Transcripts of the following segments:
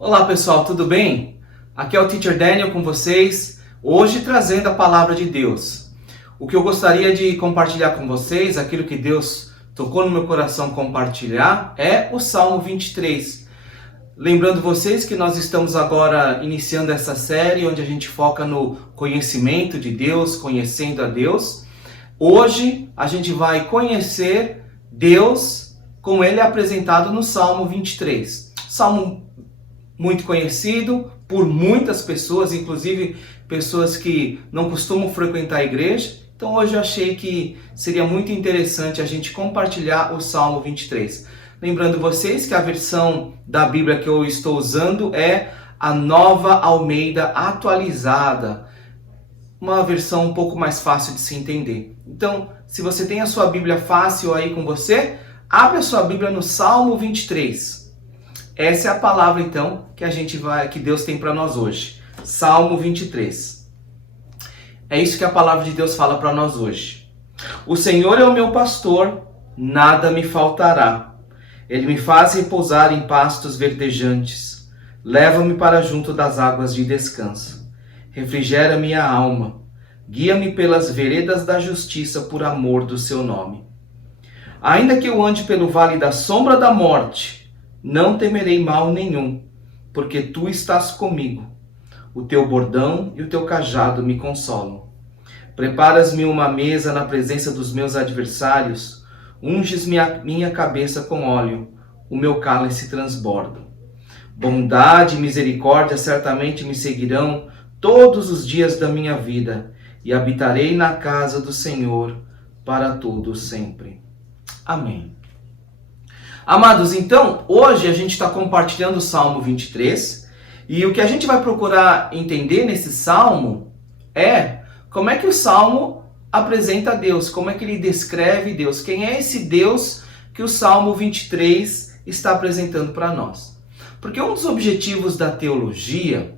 Olá pessoal, tudo bem? Aqui é o Teacher Daniel com vocês, hoje trazendo a palavra de Deus. O que eu gostaria de compartilhar com vocês, aquilo que Deus tocou no meu coração compartilhar, é o Salmo 23. Lembrando vocês que nós estamos agora iniciando essa série onde a gente foca no conhecimento de Deus, conhecendo a Deus. Hoje a gente vai conhecer Deus como ele é apresentado no Salmo 23. Salmo muito conhecido por muitas pessoas, inclusive pessoas que não costumam frequentar a igreja. Então hoje eu achei que seria muito interessante a gente compartilhar o Salmo 23. Lembrando vocês que a versão da Bíblia que eu estou usando é a Nova Almeida Atualizada. Uma versão um pouco mais fácil de se entender. Então, se você tem a sua Bíblia fácil aí com você, abre a sua Bíblia no Salmo 23. Essa é a palavra, então, que Deus tem para nós hoje. Salmo 23. É isso que a palavra de Deus fala para nós hoje. O Senhor é o meu pastor, nada me faltará. Ele me faz repousar em pastos verdejantes. Leva-me para junto das águas de descanso. Refrigera minha alma. Guia-me pelas veredas da justiça por amor do seu nome. Ainda que eu ande pelo vale da sombra da morte, não temerei mal nenhum, porque tu estás comigo. O teu bordão e o teu cajado me consolam. Preparas-me uma mesa na presença dos meus adversários, unges minha cabeça com óleo, o meu cálice transborda. Bondade e misericórdia certamente me seguirão todos os dias da minha vida, e habitarei na casa do Senhor para todo sempre. Amém. Amados, então, hoje a gente está compartilhando o Salmo 23, e o que a gente vai procurar entender nesse Salmo é como é que o Salmo apresenta Deus, como é que ele descreve Deus, quem é esse Deus que o Salmo 23 está apresentando para nós. Porque um dos objetivos da teologia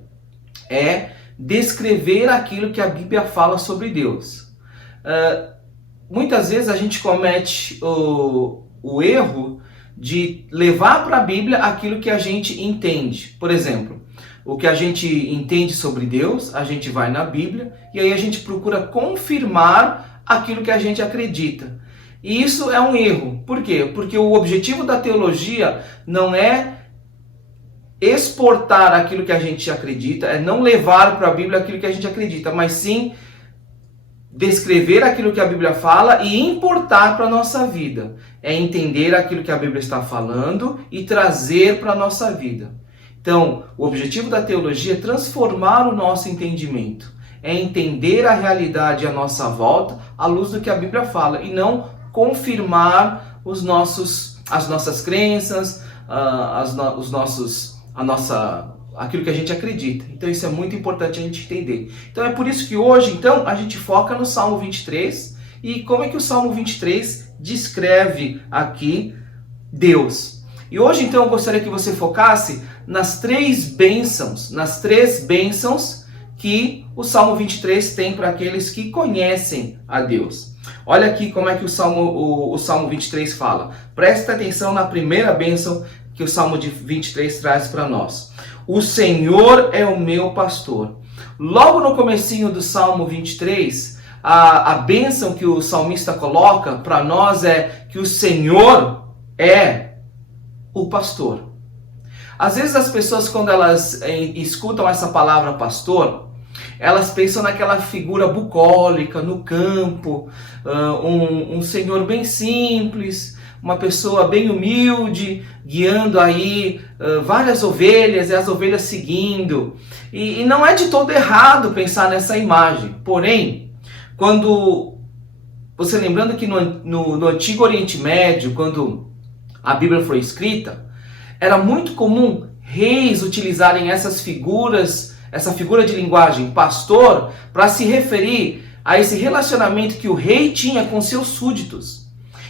é descrever aquilo que a Bíblia fala sobre Deus. Muitas vezes a gente comete o erro de levar para a Bíblia aquilo que a gente entende. Por exemplo, o que a gente entende sobre Deus, a gente vai na Bíblia e aí a gente procura confirmar aquilo que a gente acredita. E isso é um erro. Por quê? Porque o objetivo da teologia não é exportar aquilo que a gente acredita, é não levar para a Bíblia aquilo que a gente acredita, mas sim descrever aquilo que a Bíblia fala e importar para a nossa vida. É entender aquilo que a Bíblia está falando e trazer para a nossa vida. Então, o objetivo da teologia é transformar o nosso entendimento. É entender a realidade à nossa volta à luz do que a Bíblia fala e não confirmar as nossas crenças, aquilo que a gente acredita. Então isso é muito importante a gente entender. Então é por isso que hoje, então, a gente foca no Salmo 23 e como é que o Salmo 23 descreve aqui Deus. E hoje, então, eu gostaria que você focasse nas três bênçãos que o Salmo 23 tem para aqueles que conhecem a Deus. Olha aqui como é que o Salmo 23 fala. Presta atenção na primeira bênção que o Salmo 23 traz para nós. O Senhor é o meu pastor. Logo no comecinho do Salmo 23, a bênção que o salmista coloca para nós é que o Senhor é o pastor. Às vezes as pessoas, quando elas escutam essa palavra pastor, elas pensam naquela figura bucólica no campo, um senhor bem simples, uma pessoa bem humilde, guiando aí várias ovelhas e as ovelhas seguindo. E não é de todo errado pensar nessa imagem. Porém, você lembrando que no Antigo Oriente Médio, quando a Bíblia foi escrita, era muito comum reis utilizarem essa figura de linguagem, pastor, para se referir a esse relacionamento que o rei tinha com seus súditos.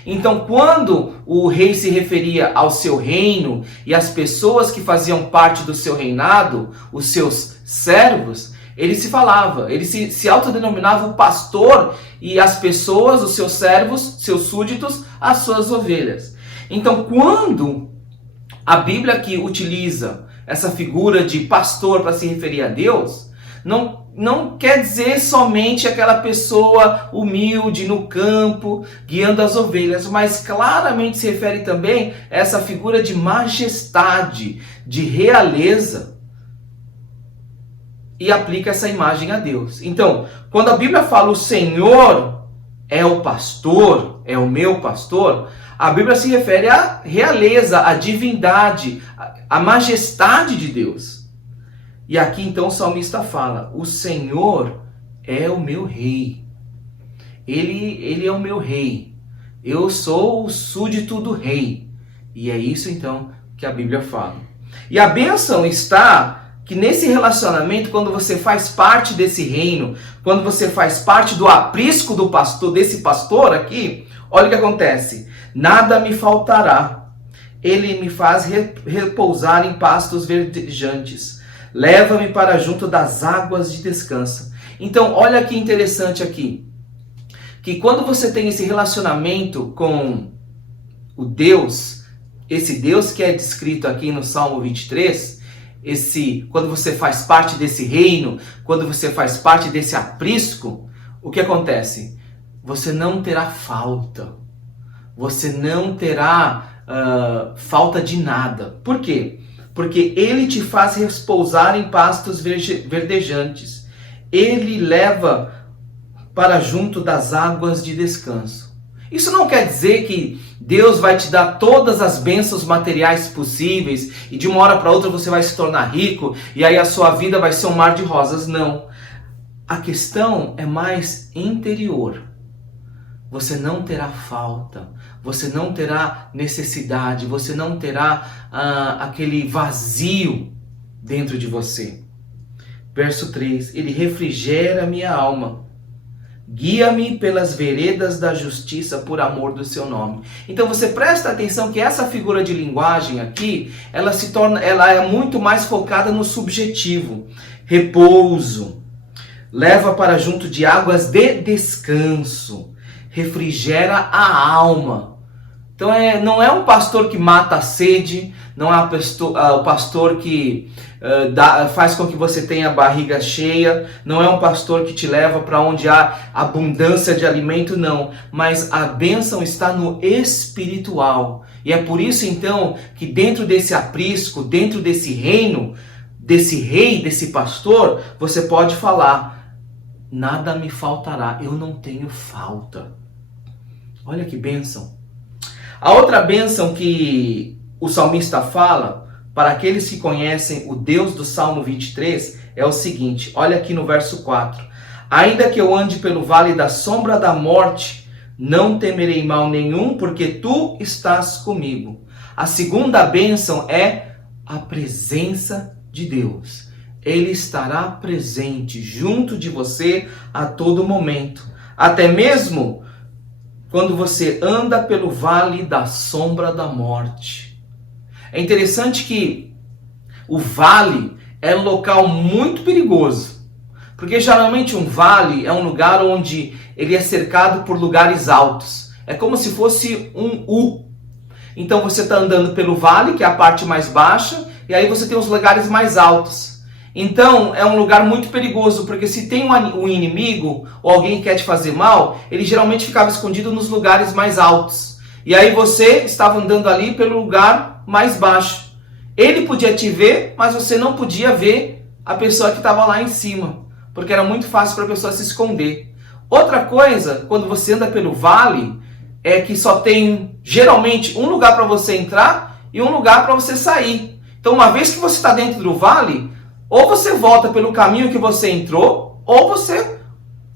Então, quando o rei se referia ao seu reino e às pessoas que faziam parte do seu reinado, os seus servos, ele se autodenominava o pastor e as pessoas, os seus servos, seus súditos, as suas ovelhas. Então, quando a Bíblia aqui utiliza essa figura de pastor para se referir a Deus, não quer dizer somente aquela pessoa humilde no campo, guiando as ovelhas, mas claramente se refere também a essa figura de majestade, de realeza, e aplica essa imagem a Deus. Então, quando a Bíblia fala o Senhor é o pastor, é o meu pastor, a Bíblia se refere à realeza, à divindade, à majestade de Deus. E aqui então o salmista fala, o Senhor é o meu rei. Ele é o meu rei. Eu sou o súdito do rei. E é isso então que a Bíblia fala. E a bênção está que nesse relacionamento, quando você faz parte desse reino, quando você faz parte do aprisco do pastor, desse pastor aqui, olha o que acontece. Nada me faltará. Ele me faz repousar em pastos verdejantes. Leva-me para junto das águas de descanso. Então, olha que interessante aqui. Que quando você tem esse relacionamento com o Deus, esse Deus que é descrito aqui no Salmo 23, quando você faz parte desse reino, quando você faz parte desse aprisco, o que acontece? Você não terá falta. Você não terá falta de nada. Por quê? Porque ele te faz repousar em pastos verdejantes. Ele leva para junto das águas de descanso. Isso não quer dizer que Deus vai te dar todas as bênçãos materiais possíveis e de uma hora para outra você vai se tornar rico e aí a sua vida vai ser um mar de rosas. Não. A questão é mais interior. Você não terá falta, você não terá necessidade, você não terá aquele vazio dentro de você. Verso 3, ele refrigera minha alma. Guia-me pelas veredas da justiça por amor do seu nome. Então você presta atenção que essa figura de linguagem aqui, ela é muito mais focada no subjetivo. Repouso. Leva para junto de águas de descanso. Refrigera a alma. Então não é um pastor que mata a sede, não é o pastor que faz com que você tenha a barriga cheia, não é um pastor que te leva para onde há abundância de alimento, não. Mas a bênção está no espiritual. E é por isso então que dentro desse aprisco, dentro desse reino, desse rei, desse pastor, você pode falar, nada me faltará, eu não tenho falta. Olha que bênção. A outra bênção que o salmista fala, para aqueles que conhecem o Deus do Salmo 23, é o seguinte, olha aqui no verso 4. Ainda que eu ande pelo vale da sombra da morte, não temerei mal nenhum, porque tu estás comigo. A segunda bênção é a presença de Deus. Ele estará presente junto de você a todo momento. Até mesmo quando você anda pelo vale da sombra da morte. É interessante que o vale é um local muito perigoso. Porque geralmente um vale é um lugar onde ele é cercado por lugares altos. É como se fosse um U. Então você está andando pelo vale, que é a parte mais baixa, e aí você tem os lugares mais altos. Então é um lugar muito perigoso, porque se tem um inimigo ou alguém que quer te fazer mal, ele geralmente ficava escondido nos lugares mais altos. E aí você estava andando ali pelo lugar mais baixo. Ele podia te ver, mas você não podia ver a pessoa que estava lá em cima, porque era muito fácil para a pessoa se esconder. Outra coisa, quando você anda pelo vale, é que só tem geralmente um lugar para você entrar e um lugar para você sair. Então uma vez que você está dentro do vale, ou você volta pelo caminho que você entrou, ou você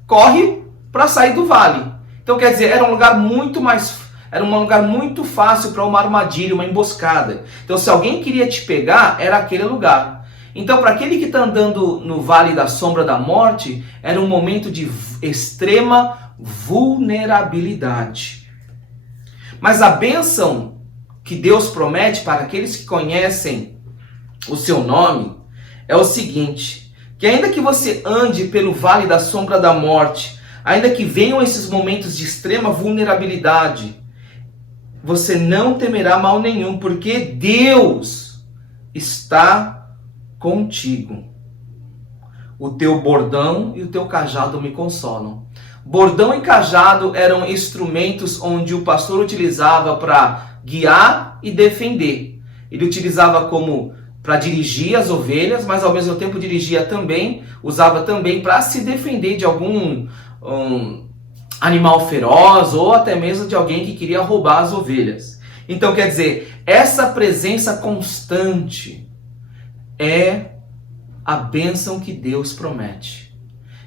corre para sair do vale. Então quer dizer, era um lugar muito fácil para uma armadilha, uma emboscada. Então se alguém queria te pegar, era aquele lugar. Então para aquele que está andando no vale da sombra da morte, era um momento de extrema vulnerabilidade. Mas a bênção que Deus promete para aqueles que conhecem o seu nome é o seguinte, que ainda que você ande pelo vale da sombra da morte, ainda que venham esses momentos de extrema vulnerabilidade, você não temerá mal nenhum, porque Deus está contigo. O teu bordão e o teu cajado me consolam. Bordão e cajado eram instrumentos onde o pastor utilizava para guiar e defender. Ele utilizava como para dirigir as ovelhas, mas ao mesmo tempo usava também para se defender de algum animal feroz ou até mesmo de alguém que queria roubar as ovelhas. Então quer dizer, essa presença constante é a bênção que Deus promete.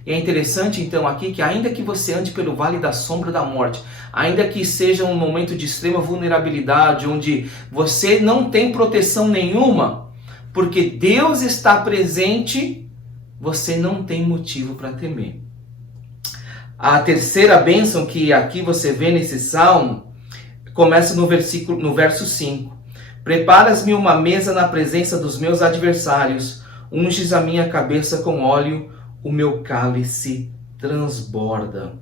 E é interessante então aqui que ainda que você ande pelo vale da sombra da morte, ainda que seja um momento de extrema vulnerabilidade, onde você não tem proteção nenhuma, porque Deus está presente, você não tem motivo para temer. A terceira bênção que aqui você vê nesse salmo, começa no verso 5. Preparas-me uma mesa na presença dos meus adversários, unges a minha cabeça com óleo, o meu cálice transborda.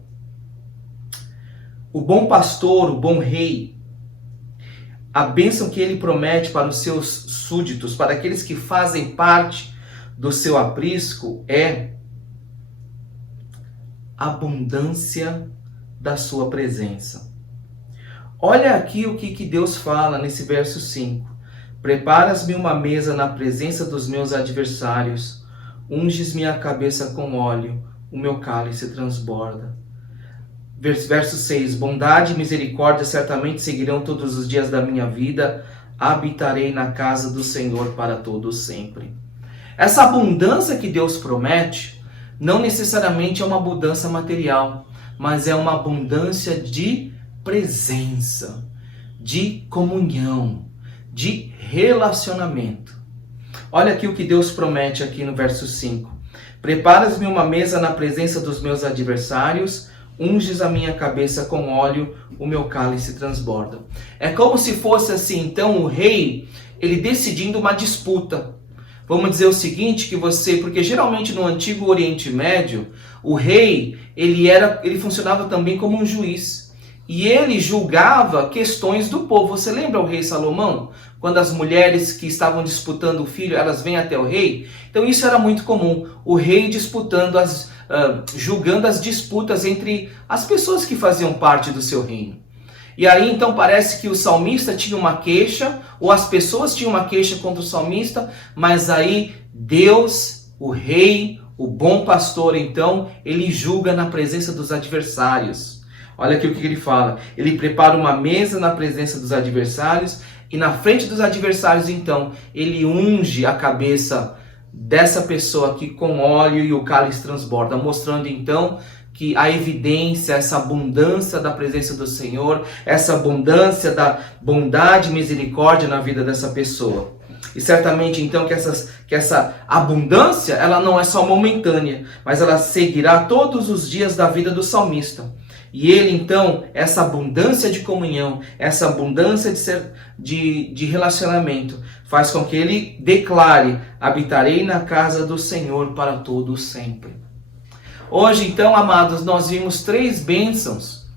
O bom pastor, o bom rei, a bênção que ele promete para os seus súditos, para aqueles que fazem parte do seu aprisco, é abundância da sua presença. Olha aqui o que Deus fala nesse verso 5. Preparas-me uma mesa na presença dos meus adversários, unges minha cabeça com óleo, o meu cálice transborda. Verso 6. Bondade e misericórdia certamente seguirão todos os dias da minha vida, habitarei na casa do Senhor para todo sempre. Essa abundância que Deus promete, não necessariamente é uma abundância material, mas é uma abundância de presença, de comunhão, de relacionamento. Olha aqui o que Deus promete aqui no verso 5. Preparas-me uma mesa na presença dos meus adversários, unges a minha cabeça com óleo, o meu cálice transborda. É como se fosse assim, então, o rei, ele decidindo uma disputa. Vamos dizer o seguinte, porque geralmente no antigo Oriente Médio, o rei, ele funcionava também como um juiz. E ele julgava questões do povo. Você lembra o rei Salomão? Quando as mulheres que estavam disputando o filho, elas vêm até o rei? Então isso era muito comum. O rei julgando as disputas entre as pessoas que faziam parte do seu reino. E aí então parece que o salmista tinha uma queixa, ou as pessoas tinham uma queixa contra o salmista, mas aí Deus, o rei, o bom pastor, então, ele julga na presença dos adversários. Olha aqui o que ele fala. Ele prepara uma mesa na presença dos adversários e na frente dos adversários, então, ele unge a cabeça dessa pessoa aqui com óleo e o cálice transborda, mostrando então que a evidência, essa abundância da presença do Senhor, essa abundância da bondade e misericórdia na vida dessa pessoa. E certamente então que essa abundância, ela não é só momentânea, mas ela seguirá todos os dias da vida do salmista. E ele, então, essa abundância de comunhão, essa abundância de relacionamento, faz com que ele declare: habitarei na casa do Senhor para todo sempre. Hoje, então, amados, nós vimos 3 bênçãos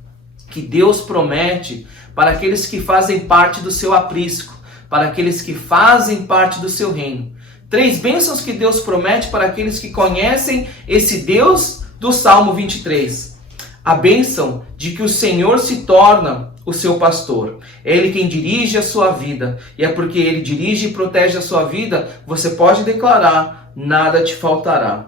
que Deus promete para aqueles que fazem parte do seu aprisco, para aqueles que fazem parte do seu reino. 3 bênçãos que Deus promete para aqueles que conhecem esse Deus do Salmo 23. A bênção de que o Senhor se torna o seu pastor. É Ele quem dirige a sua vida. E é porque Ele dirige e protege a sua vida, você pode declarar: nada te faltará.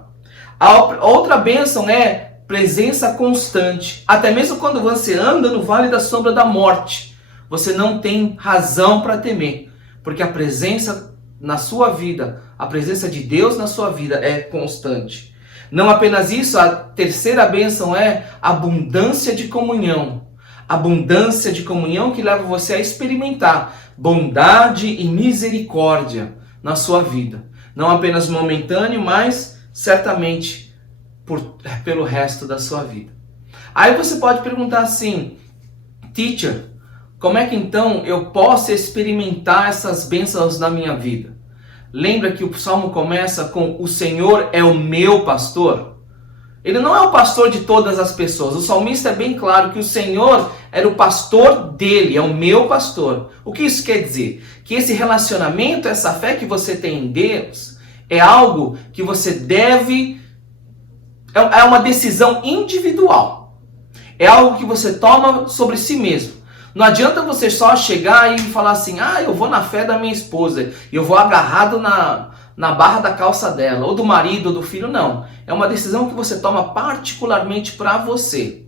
A outra bênção é presença constante. Até mesmo quando você anda no vale da sombra da morte, você não tem razão para temer. Porque a presença na sua vida, a presença de Deus na sua vida é constante. Não apenas isso, a terceira bênção é abundância de comunhão. Abundância de comunhão que leva você a experimentar bondade e misericórdia na sua vida. Não apenas momentâneo, mas certamente pelo resto da sua vida. Aí você pode perguntar assim: teacher, como é que então eu posso experimentar essas bênçãos na minha vida? Lembra que o Salmo começa com: o Senhor é o meu pastor? Ele não é o pastor de todas as pessoas. O salmista é bem claro que o Senhor era o pastor dele, é o meu pastor. O que isso quer dizer? Que esse relacionamento, essa fé que você tem em Deus, É algo que você deve... É uma decisão individual. É algo que você toma sobre si mesmo. Não adianta você só chegar e falar assim, eu vou na fé da minha esposa, e eu vou agarrado na barra da calça dela, ou do marido, ou do filho, não. É uma decisão que você toma particularmente para você.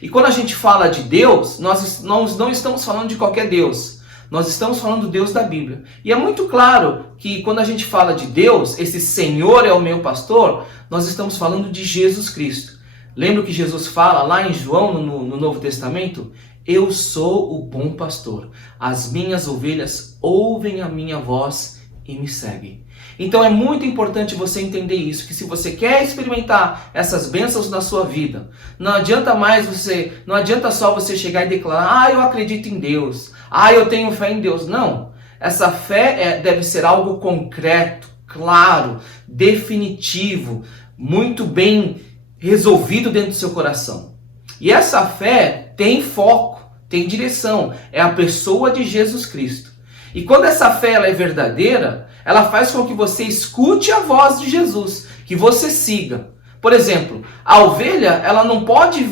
E quando a gente fala de Deus, nós não estamos falando de qualquer Deus. Nós estamos falando do Deus da Bíblia. E é muito claro que quando a gente fala de Deus, esse Senhor é o meu pastor, nós estamos falando de Jesus Cristo. Lembra que Jesus fala lá em João, no Novo Testamento? Eu sou o bom pastor. As minhas ovelhas ouvem a minha voz e me seguem. Então é muito importante você entender isso, que se você quer experimentar essas bênçãos na sua vida, não adianta só você chegar e declarar, eu acredito em Deus, eu tenho fé em Deus. Não, essa fé deve ser algo concreto, claro, definitivo, muito bem resolvido dentro do seu coração. E essa fé tem foco, tem direção, é a pessoa de Jesus Cristo. E quando essa fé ela é verdadeira, ela faz com que você escute a voz de Jesus, que você siga. Por exemplo, a ovelha ela não pode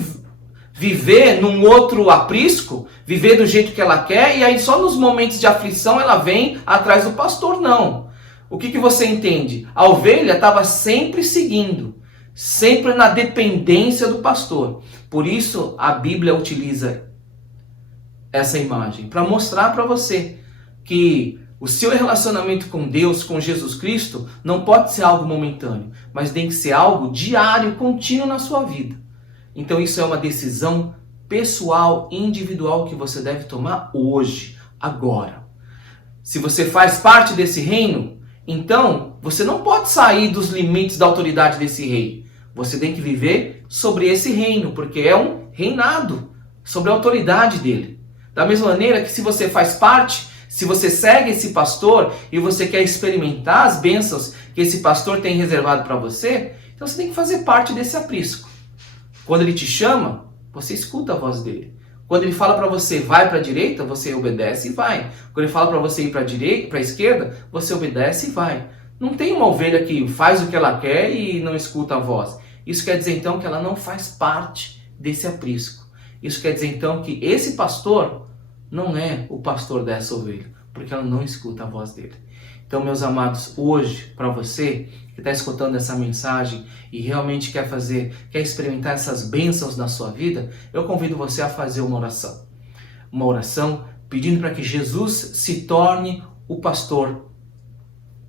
viver num outro aprisco, viver do jeito que ela quer, e aí só nos momentos de aflição ela vem atrás do pastor, não. O que você entende? A ovelha estava sempre seguindo, sempre na dependência do pastor. Por isso a Bíblia utiliza essa imagem, para mostrar para você que o seu relacionamento com Deus, com Jesus Cristo, não pode ser algo momentâneo, mas tem que ser algo diário, contínuo na sua vida. Então isso é uma decisão pessoal, individual, que você deve tomar hoje, agora. Se você faz parte desse reino, então você não pode sair dos limites da autoridade desse rei. Você tem que viver sobre esse reino, porque é um reinado, sobre a autoridade dele. Da mesma maneira que se você faz parte, se você segue esse pastor e você quer experimentar as bênçãos que esse pastor tem reservado para você, então você tem que fazer parte desse aprisco. Quando ele te chama, você escuta a voz dele. Quando ele fala para você, vai para a direita, você obedece e vai. Quando ele fala para você ir para a direita, para a esquerda, você obedece e vai. Não tem uma ovelha que faz o que ela quer e não escuta a voz. Isso quer dizer então que ela não faz parte desse aprisco. Isso quer dizer então que esse pastor não é o pastor dessa ovelha, porque ela não escuta a voz dele. Então, meus amados, hoje, para você que está escutando essa mensagem e realmente quer experimentar essas bênçãos na sua vida, eu convido você a fazer uma oração. Uma oração pedindo para que Jesus se torne o pastor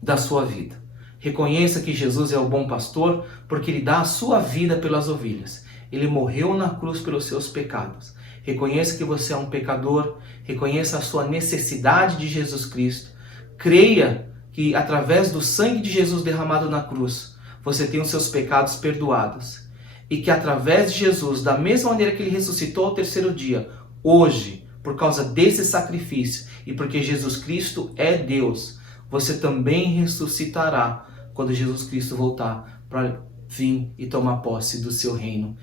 da sua vida. Reconheça que Jesus é o bom pastor, porque ele dá a sua vida pelas ovelhas. Ele morreu na cruz pelos seus pecados. Reconheça que você é um pecador, reconheça a sua necessidade de Jesus Cristo. Creia que através do sangue de Jesus derramado na cruz, você tem os seus pecados perdoados. E que através de Jesus, da mesma maneira que ele ressuscitou ao terceiro dia, hoje, por causa desse sacrifício e porque Jesus Cristo é Deus, você também ressuscitará quando Jesus Cristo voltar para vir e tomar posse do seu reino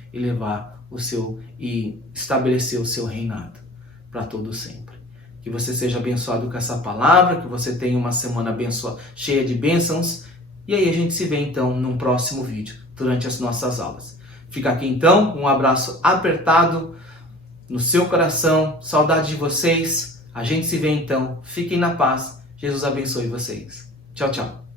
e estabelecer o seu reinado para todo sempre. Que você seja abençoado com essa palavra, que você tenha uma semana cheia de bênçãos, e aí a gente se vê então num próximo vídeo, durante as nossas aulas. Fica aqui então, um abraço apertado no seu coração, saudade de vocês, a gente se vê então, fiquem na paz, Jesus abençoe vocês. Tchau, tchau.